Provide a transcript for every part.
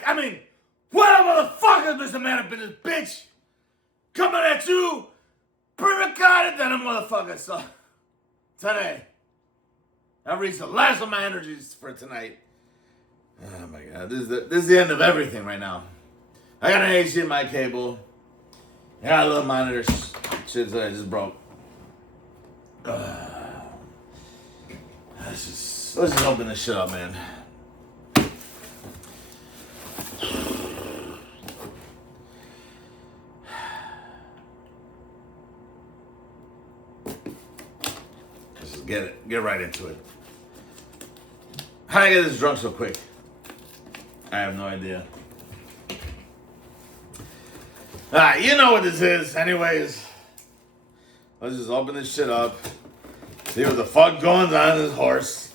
back. I mean, what up, motherfuckers? MrMaD up in this bitch. Coming at you. Pre-recorded that a motherfucker. So, today, I reached the last of my energies for tonight. Oh my God. This is the end of everything right now. I got an HDMI cable. I got a little monitor shit that I just broke. Let's just open this shit up, man. Let's just get right into it. How did I get this drunk so quick? I have no idea. Alright, you know what this is. Anyways, let's just open this shit up. See what the fuck goes on this horse.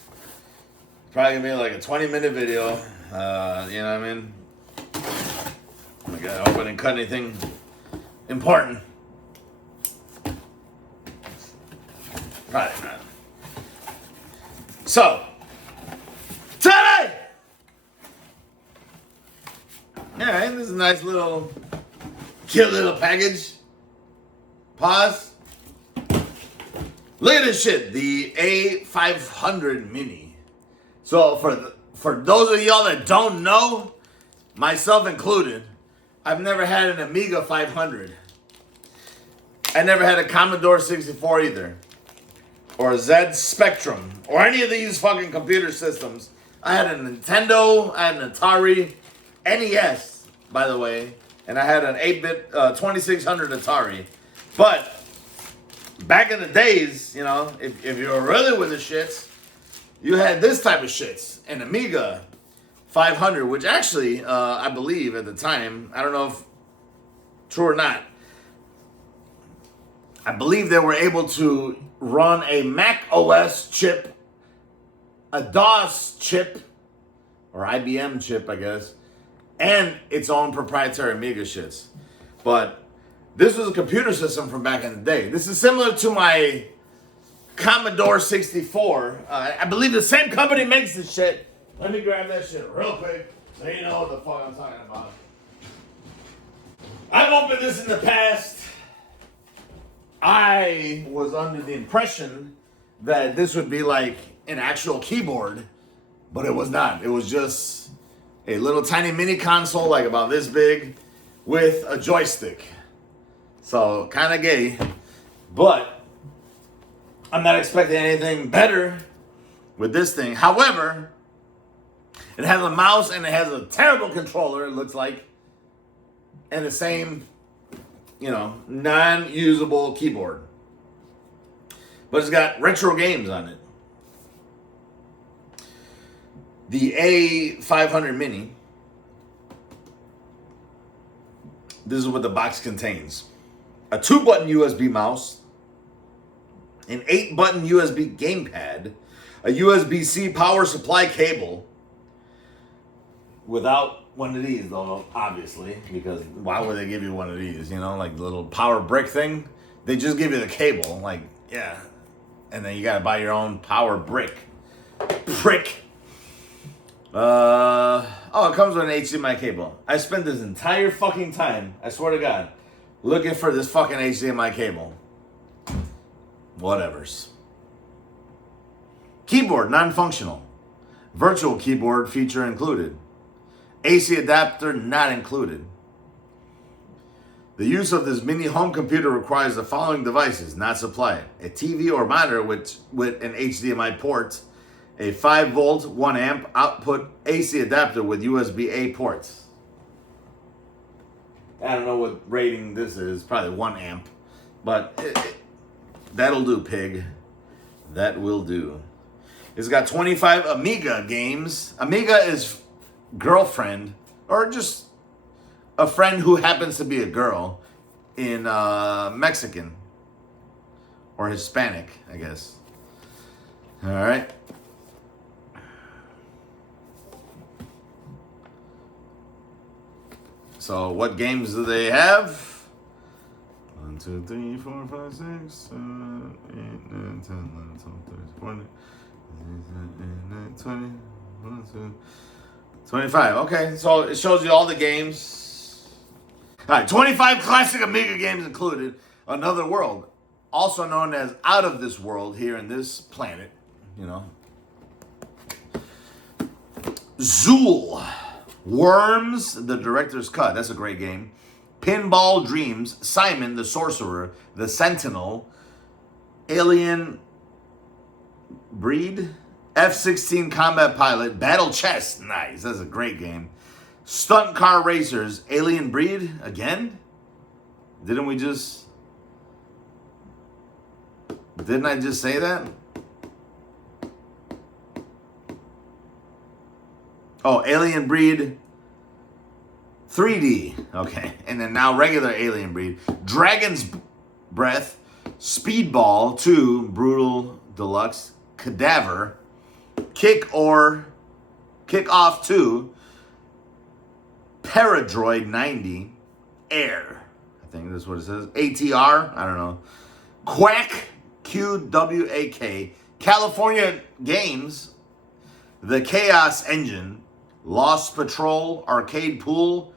Probably gonna be like a 20-minute video. You know what I mean? Oh my God, I hope I didn't cut anything important. Probably not. So, today! Alright, this is a nice little, cute little package. Pause. Look at this shit, the A500 Mini. So for those of y'all that don't know, myself included, I've never had an Amiga 500. I never had a Commodore 64 either. Or a Z Spectrum. Or any of these fucking computer systems. I had a Nintendo, I had an Atari, NES, by the way. And I had an 8-bit 2600 Atari. But back in the days, you know, if you were really with the shits, you had this type of shits. An Amiga 500, which actually, I believe at the time, I don't know if true or not, I believe they were able to run a Mac OS chip, a DOS chip, or IBM chip, I guess, and its own proprietary Amiga shits. But this was a computer system from back in the day. This is similar to my Commodore 64. I believe the same company makes this shit. Let me grab that shit real quick so you know what the fuck I'm talking about. I've opened this in the past. I was under the impression that this would be like an actual keyboard, but it was not. It was just a little tiny mini console, like about this big, with a joystick. So, kind of gay, but I'm not expecting anything better with this thing. However, it has a mouse and it has a terrible controller, it looks like, and the same, you know, non-usable keyboard. But it's got retro games on it. The A500 Mini, this is what the box contains. A 2-button USB mouse, an 8-button USB gamepad, a USB-C power supply cable, without one of these though, obviously, because why would they give you one of these, you know, like the little power brick thing? They just give you the cable, like, yeah, and then you gotta buy your own power brick. Oh, it comes with an HDMI cable. I spent this entire fucking time, I swear to God, looking for this fucking HDMI cable. Whatevers. Keyboard, non-functional. Virtual keyboard feature included. AC adapter not included. The use of this mini home computer requires the following devices not supplied. A TV or monitor with an HDMI port, a 5-volt, 1-amp output AC adapter with USB-A ports. I don't know what rating this is, probably 1 amp, but that'll do, pig. That will do. It's got 25 Amiga games. Amiga is girlfriend, or just a friend who happens to be a girl in Mexican or Hispanic, I guess. All right. So what games do they have? 1, 2, 3, 4, 5, 6, 7, 8, 9, 10, 11, 12, 13, 14, 15, 16, 17, 18, 19, 20, 1, 2, 25. Okay, so it shows you all the games. All right, 25 classic Amiga games included. Another World, also known as Out of This World here in this planet, you know. Zool. Worms, the director's cut. That's a great game. Pinball Dreams. Simon the Sorcerer. The Sentinel. Alien Breed. F-16 Combat Pilot. Battle Chess. Nice. That's a great game. Stunt Car Racers. Alien Breed. Again? Didn't I just say that? Oh, Alien Breed 3D. Okay. And then now regular Alien Breed. Dragon's Breath. Speedball 2. Brutal Deluxe. Cadaver. Kick Off 2. Paradroid 90. Air. I think that's what it says. ATR. I don't know. Quack. QWAK. California Games. The Chaos Engine. Lost Patrol, Arcade Pool,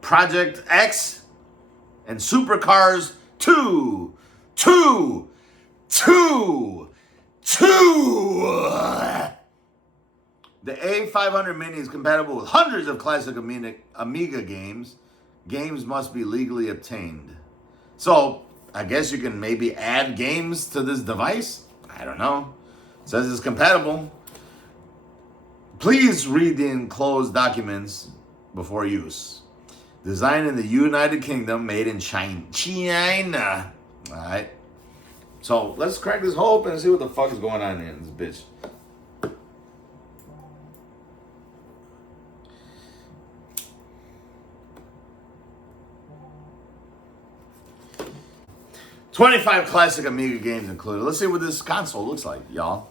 Project X, and Supercars 2. The A500 Mini is compatible with hundreds of classic Amiga games. Games must be legally obtained. So, I guess you can maybe add games to this device. I don't know. It says it's compatible. Please read the enclosed documents before use. Designed in the United Kingdom, made in China. All right. So let's crack this hole open and see what the fuck is going on here in this bitch. 25 classic Amiga games included. Let's see what this console looks like, y'all.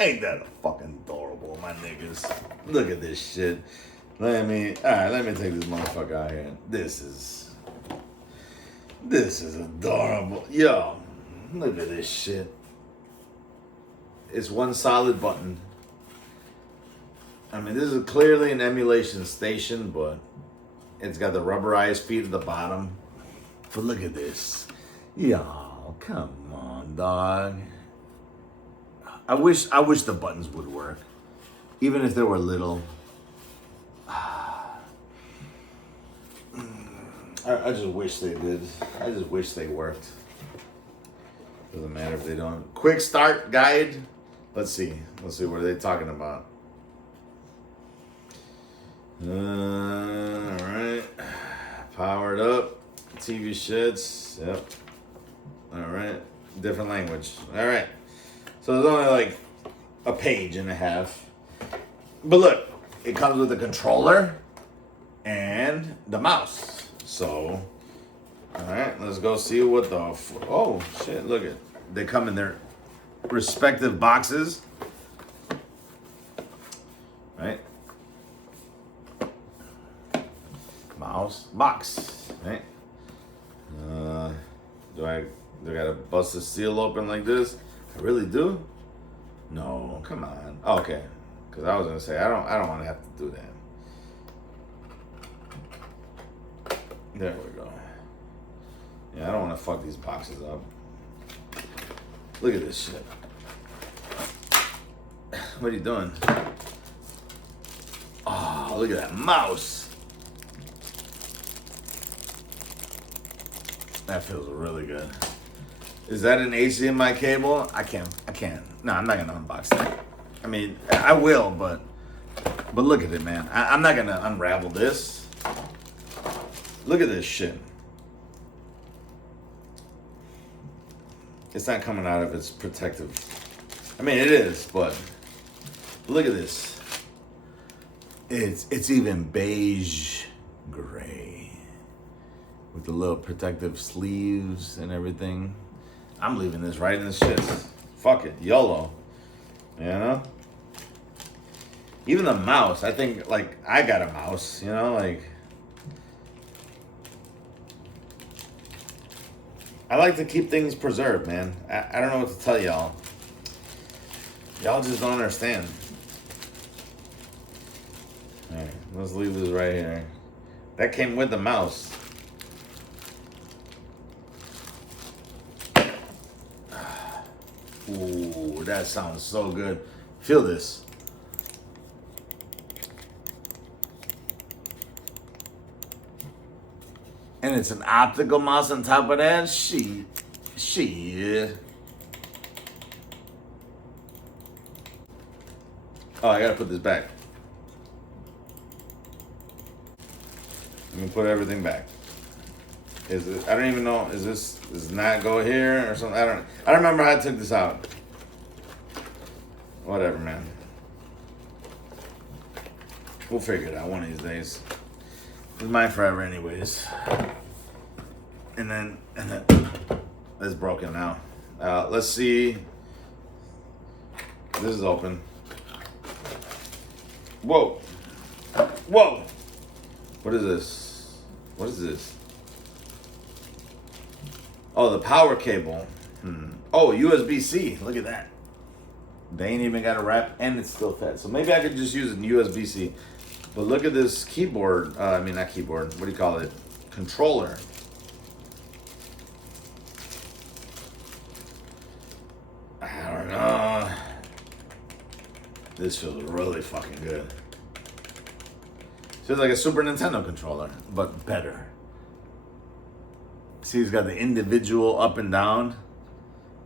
Ain't that fucking adorable, my niggas? Look at this shit. Let me take this motherfucker out here. This is adorable. Yo, look at this shit. It's one solid button. I mean, this is clearly an emulation station, but it's got the rubberized feet at the bottom. But look at this. Y'all, come on, dog. I wish the buttons would work. Even if they were little. I just wish they did. I just wish they worked. Doesn't matter if they don't. Quick start guide. Let's see. What are they talking about? Alright. Powered up. TV shits. Yep. Alright. Different language. Alright. So there's only like a page and a half. But look, it comes with a controller and the mouse. So, alright, let's go see what the oh shit, look at. They come in their respective boxes. Right? Mouse box, right? Do I gotta bust the seal open like this? I really do? No, come on. Oh, okay, because I was gonna say I don't want to have to do that. There we go. Yeah, I don't want to fuck these boxes up. Look at this shit. What are you doing? Oh, look at that mouse. That feels really good. Is that an HDMI cable? I can't. No, I'm not gonna unbox that. I mean, I will, but look at it, man. I'm not gonna unravel this. Look at this shit. It's not coming out of its protective. I mean, it is, but look at this. It's even beige gray. With the little protective sleeves and everything. I'm leaving this right in the shits. Fuck it, YOLO. You know? Even the mouse, I think, like, I got a mouse, you know, like, I like to keep things preserved, man. I don't know what to tell y'all. Y'all just don't understand. All right, let's leave this right here. That came with the mouse. Ooh, that sounds so good. Feel this. And it's an optical mouse on top of that. Shit. Oh, I gotta put this back. Let me put everything back. Is it? I don't even know. Does not go here or something? I don't remember how I took this out. Whatever, man. We'll figure it out one of these days. It's mine forever, anyways. And then it's broken now. Let's see. This is open. Whoa. Whoa. What is this? What is this? Oh, the power cable. Oh, USB-C. Look at that. They ain't even got a wrap, and it's still fat. So maybe I could just use a USB-C. But look at this keyboard. I mean, not keyboard. What do you call it? Controller. I don't know. This feels really fucking good. Feels like a Super Nintendo controller, but better. See, it's got the individual up and down.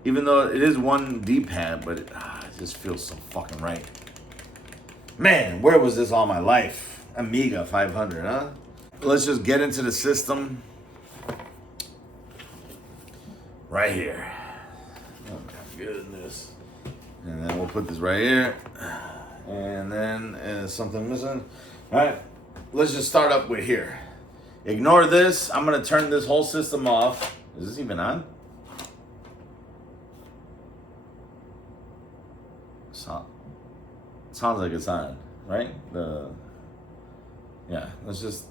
Even though it is one D-pad, but it just feels so fucking right. Man, where was this all my life? Amiga 500, huh? Let's just get into the system. Right here. Oh my goodness. And then we'll put this right here. And then is something missing? All right, let's just start up with here. Ignore this. I'm gonna turn this whole system off. Is this even on? Sounds like it's on, right? Yeah, let's just.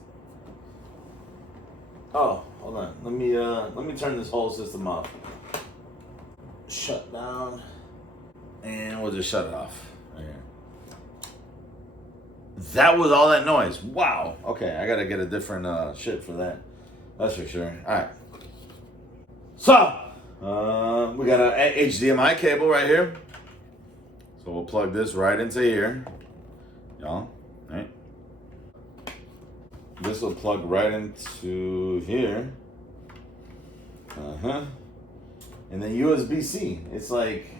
Oh, hold on. Let me turn this whole system off. Shut down, and we'll just shut it off. Right here. That was all that noise. Wow. Okay, I gotta get a different shit for that. That's for sure. All right. So, we got a HDMI cable right here. So we'll plug this right into here, y'all. Right. This will plug right into here. And then USB-C. It's like,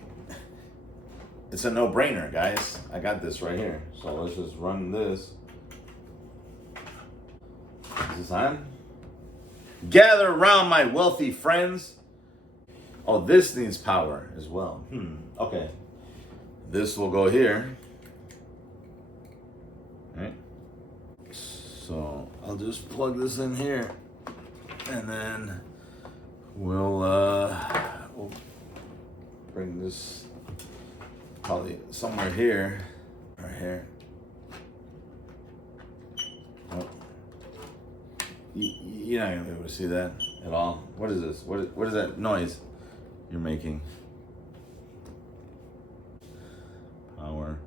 it's a no-brainer, guys. I got this right here. So let's just run this. Is this on? Gather around, my wealthy friends. Oh, this needs power as well. Okay. This will go here. Right. So I'll just plug this in here, and then we'll bring this probably somewhere here, right here. Oh. You're not gonna be able to see that at all. What is this? What is that noise you're making? Power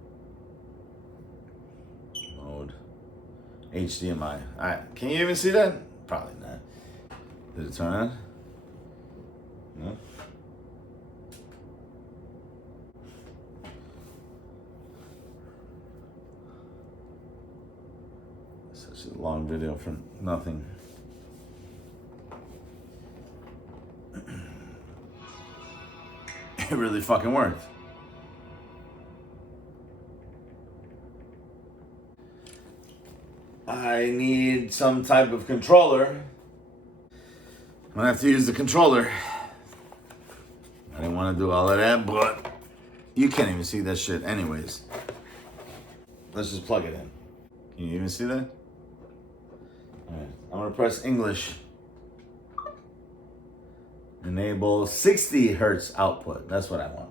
mode HDMI. All right, can you even see that? Probably not. Did it turn on? No. Such a long video for nothing. It really fucking worked. I need some type of controller. I'm gonna have to use the controller. I didn't want to do all of that, but you can't even see that shit anyways. Let's just plug it in. Can you even see that? All right, I'm gonna press English. Enable 60 hertz output. That's what I want.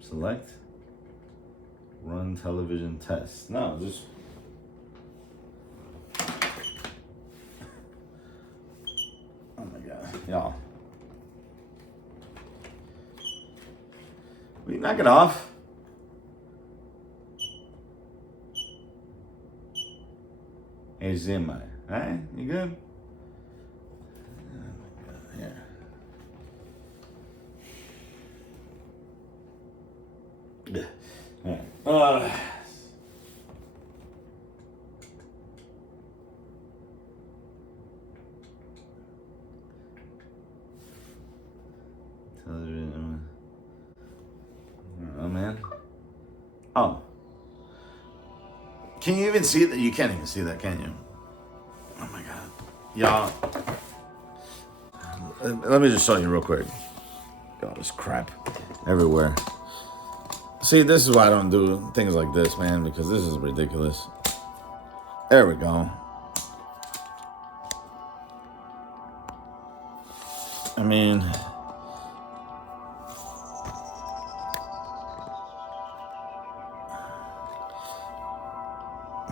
Select. Run television test. No, just. Oh my god, y'all. Will you knock it off? HDMI. Alright, you good? Oh my god, yeah. All right. Television. Oh man. Oh. Can you even see that? You can't even see that, can you? Oh my god. Y'all. Let me just show you real quick. Got this crap everywhere. See, this is why I don't do things like this, man, because this is ridiculous. There we go. I mean,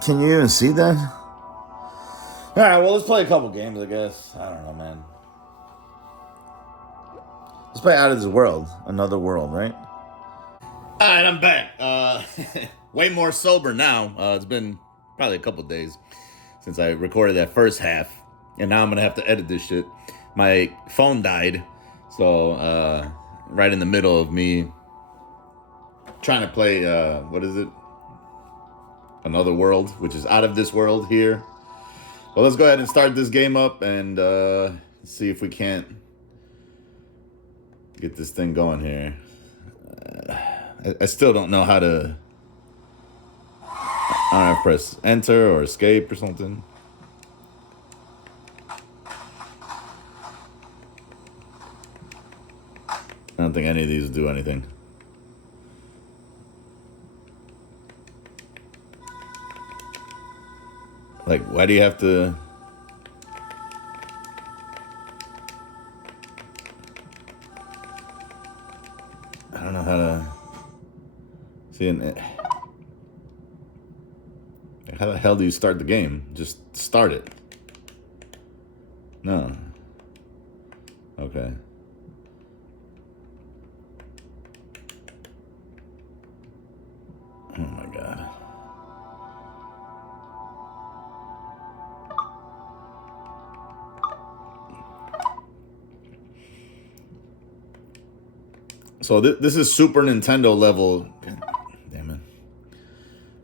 can you even see that? All right, well, let's play a couple games, I guess. I don't know, man. Let's play Out of This World. Another world, right? All right, I'm back. Way more sober now. It's been probably a couple days since I recorded that first half. And now I'm going to have to edit this shit. My phone died. So, right in the middle of me trying to play, what is it? Another World, which is Out of This World here. Well, let's go ahead and start this game up and see if we can't get this thing going here. I still don't know how to... I don't know, press enter or escape or something. I don't think any of these do anything. Like, why do you have to... I don't know how to... See, how the hell do you start the game? Just start it. No. Okay. Oh my god. So this is Super Nintendo level. Damn it.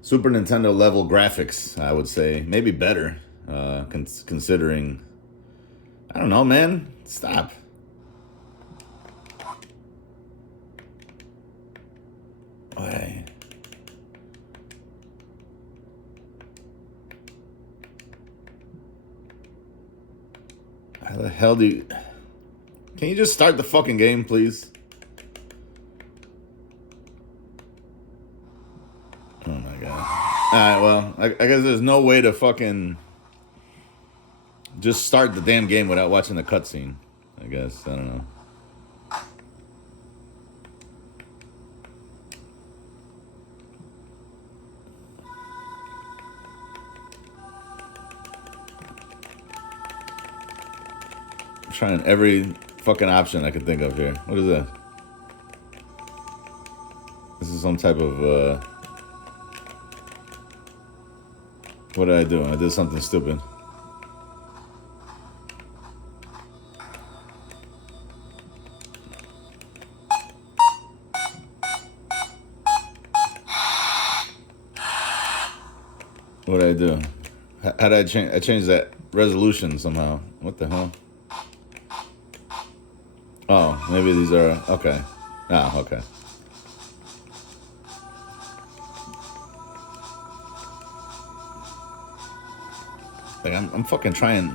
Super Nintendo level graphics, I would say. Maybe better, considering... I don't know, man. Stop. Okay. How the hell do you... Can you just start the fucking game, please? Oh my god. Alright, well, I guess there's no way to fucking just start the damn game without watching the cutscene. I guess. I don't know. I'm trying every fucking option I could think of here. What is that? This is some type of, what did I do? I did something stupid. What did I do? How did I change? I changed that resolution somehow. What the hell? Oh, maybe these are... Okay. Ah, okay. Like, I'm fucking trying...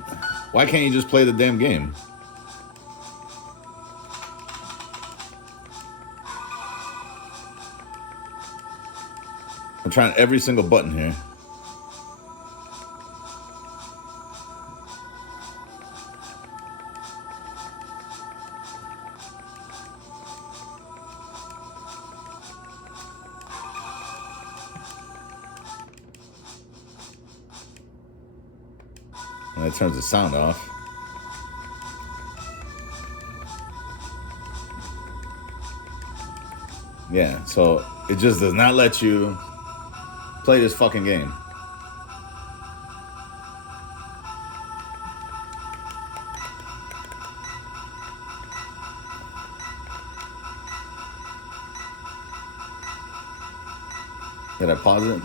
Why can't you just play the damn game? I'm trying every single button here. And that turns the sound off. Yeah, so it just does not let you play this fucking game. Did I pause it?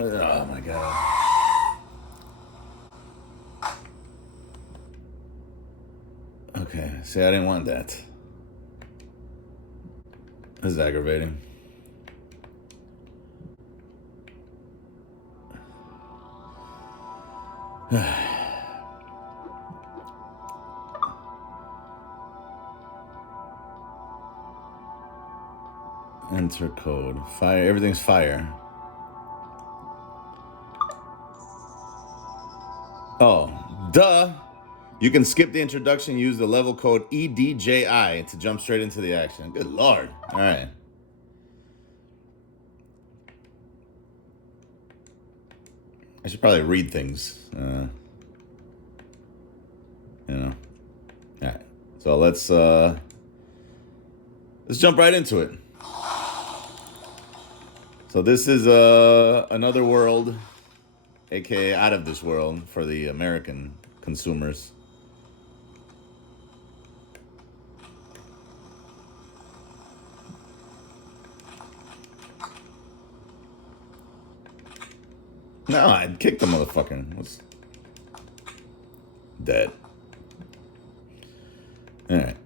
Oh my god. Okay, see, I didn't want that. This is aggravating. Enter code. Fire. Everything's fire. Oh, duh. You can skip the introduction, use the level code EDJI to jump straight into the action. Good lord. All right. I should probably read things. You know. All right. So let's jump right into it. So this is another world, aka out of this world for the American consumers. No, I kicked the motherfucker. What's dead? All right.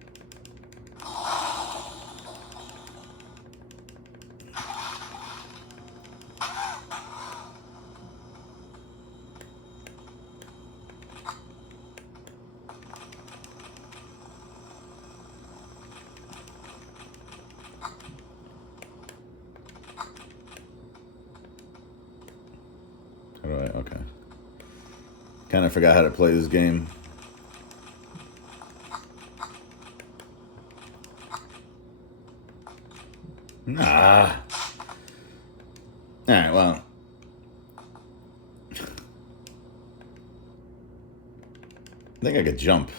How do I? Okay. Kind of forgot how to play this game. Nah. All right. Well. I think I could jump.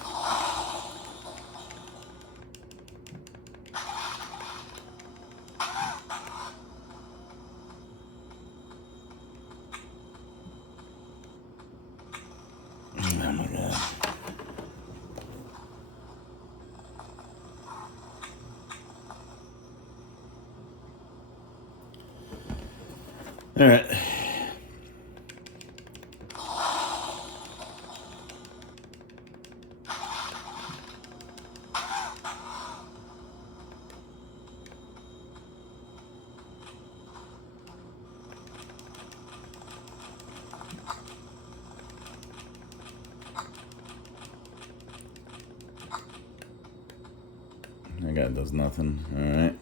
Oh my god. All right. That guy does nothing. All right.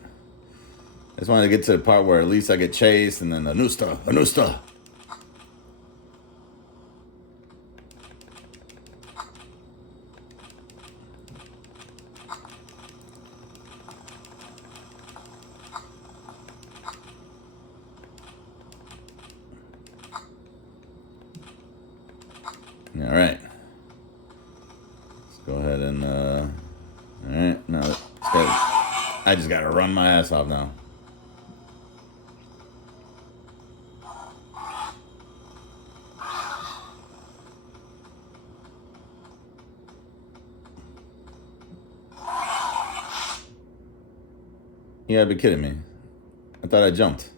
I just wanted to get to the part where at least I get chased and then Anusta. All right. Let's go ahead and, all right. Now, I just got to run my ass off now. You gotta be kidding me. I thought I jumped.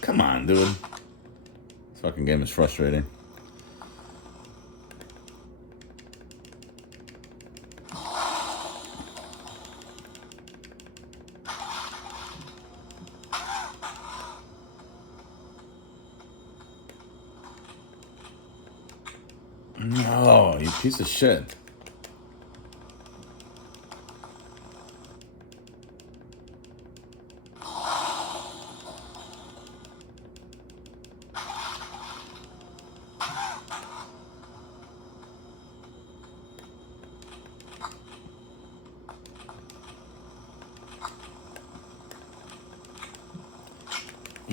Come on, dude. This fucking game is frustrating. No, you piece of shit.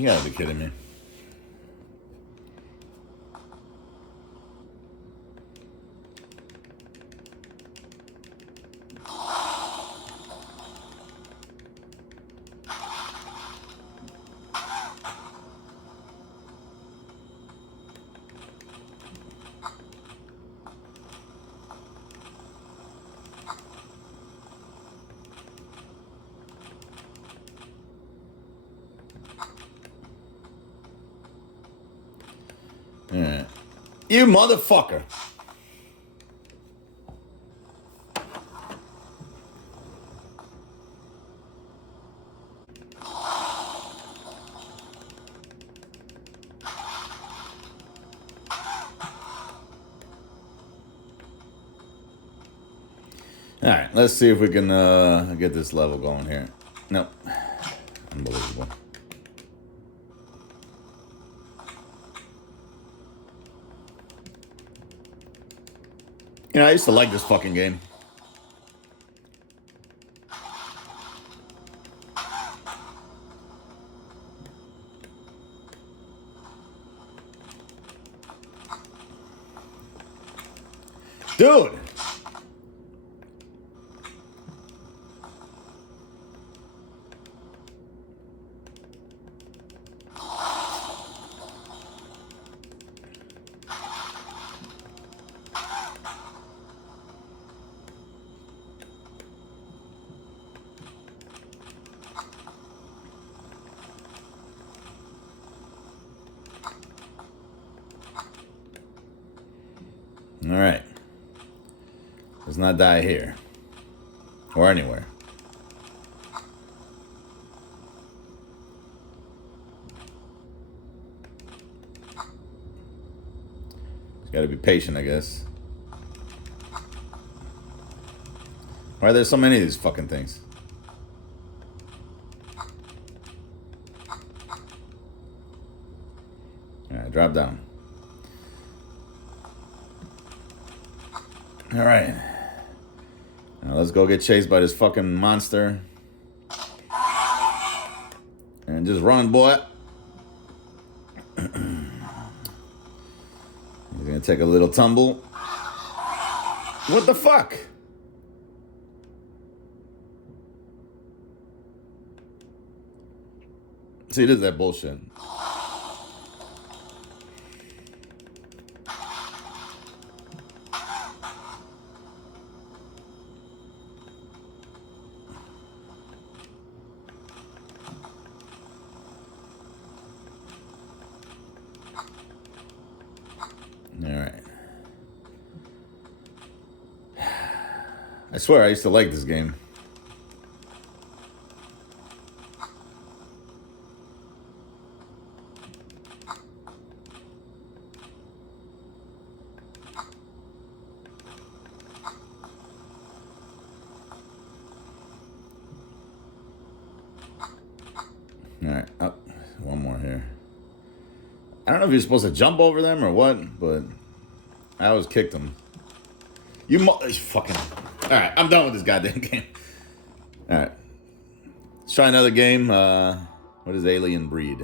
You gotta be kidding me. Alright. You motherfucker. Alright, let's see if we can get this level going here. Nope. Unbelievable. You know, I used to like this fucking game. Dude! All right. Let's not die here. Or anywhere. Just gotta be patient, I guess. Why are there so many of these fucking things? Alright, drop down. Alright. Now let's go get chased by this fucking monster. And just run, boy. He's gonna take a little tumble. What the fuck? See, it is that bullshit. Alright. I swear I used to like this game. Alright, oh, one more here. I don't know if you're supposed to jump over them or what, but I always kicked them. You fucking... Alright, I'm done with this goddamn game. Alright. Let's try another game. What is Alien Breed?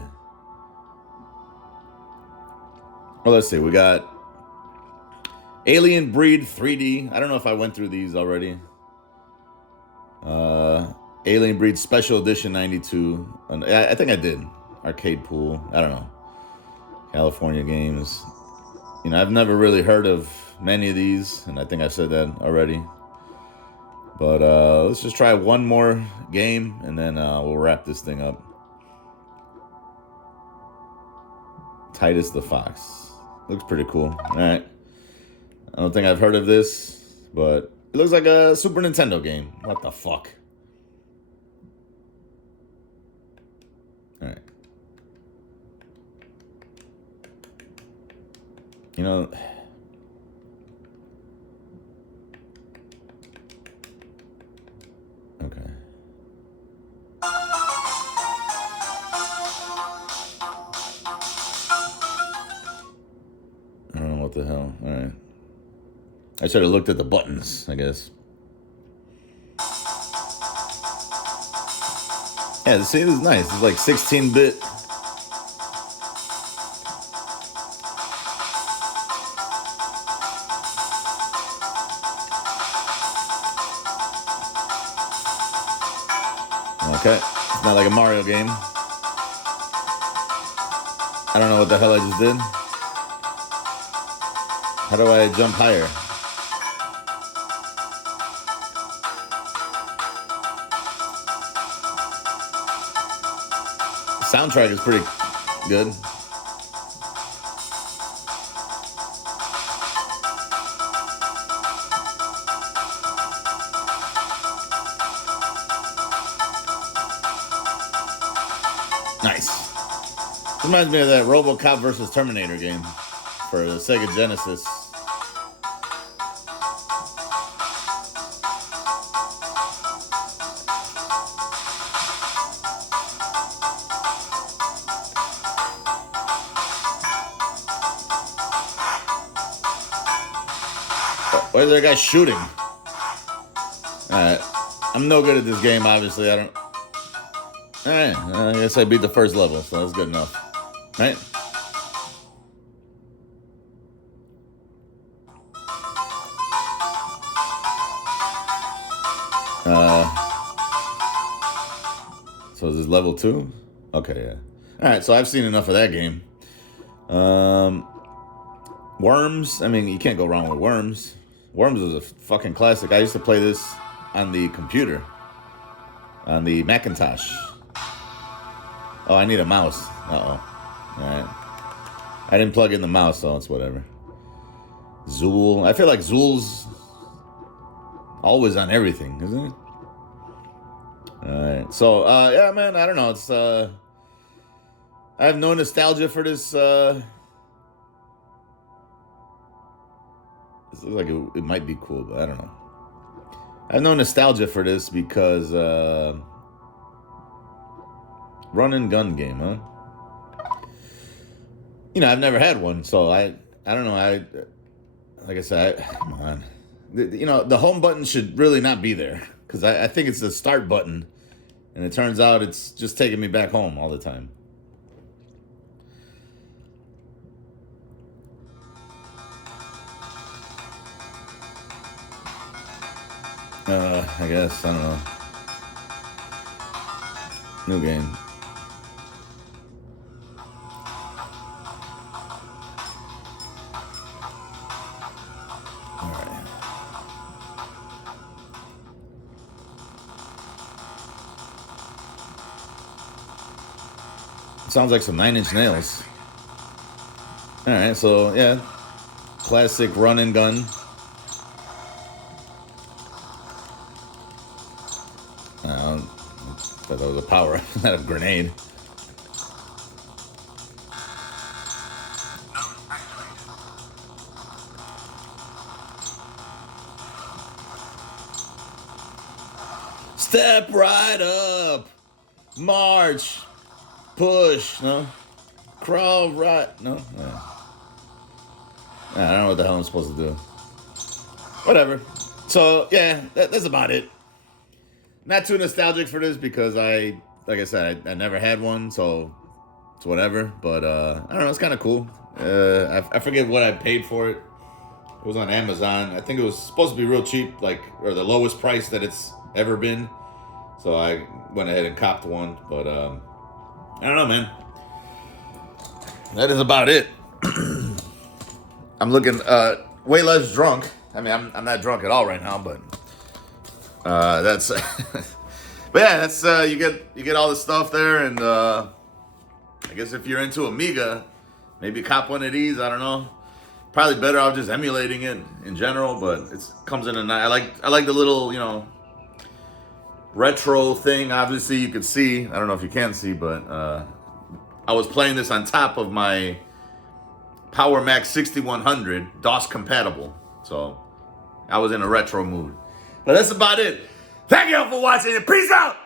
Well, let's see. We got Alien Breed 3D. I don't know if I went through these already. Alien Breed Special Edition 92. I think I did. Arcade Pool. I don't know. California Games. You know, I've never really heard of many of these, and I think I said that already. But let's just try one more game, and then we'll wrap this thing up. Titus the Fox. Looks pretty cool. Alright. I don't think I've heard of this, but it looks like a Super Nintendo game. What the fuck? Alright. You know... Okay. I don't know what the hell. Alright. I should have looked at the buttons, I guess. Yeah, see, this is nice. It's like 16-bit Okay, it's not like a Mario game. I don't know what the hell I just did. How do I jump higher? The soundtrack is pretty good. Nice. Reminds me of that RoboCop versus Terminator game for the Sega Genesis. Why is that guy shooting? Alright. I'm no good at this game, obviously. I don't... Alright. I guess I beat the first level, so that's good enough. Right? So is this level 2? Okay, yeah. Alright, so I've seen enough of that game. Worms. I mean, you can't go wrong with Worms. Worms was a fucking classic. I used to play this on the computer. On the Macintosh. Oh, I need a mouse. Uh-oh. Alright. I didn't plug in the mouse, so it's whatever. Zool. I feel like Zool's always on everything, isn't it? Alright. So, yeah, man, I don't know. It's, I have no nostalgia for this, This looks like it might be cool, but I don't know. I have no nostalgia for this because, run and gun game, huh? You know, I've never had one, so I don't know. Like I said, come on. You know, the home button should really not be there because I think it's the start button, and it turns out it's just taking me back home all the time. I guess, I don't know. New game. Alright. Sounds like some 9 Inch Nails. Alright, so, yeah. Classic run and gun. Thought that was a power, not a grenade. Step right up. March. Push. No. Crawl right. No. Yeah. I don't know what the hell I'm supposed to do. Whatever. So, yeah, that's about it. Not too nostalgic for this because like I said, I never had one, so it's whatever. But I don't know, it's kind of cool. I forget what I paid for it. It was on Amazon. I think it was supposed to be real cheap, like, or the lowest price that it's ever been. So I went ahead and copped one. But I don't know, man. That is about it. I'm looking way less drunk. I mean, I'm not drunk at all right now, but. That's, but yeah, that's you get all the stuff there, and I guess if you're into Amiga, maybe cop one of these. I don't know. Probably better off just emulating it in general, but it comes in a nice. I like the little, you know, retro thing. Obviously, you could see. I don't know if you can see, but I was playing this on top of my Power Mac 6100 DOS compatible, so I was in a retro mood. But that's about it. Thank you all for watching, and peace out!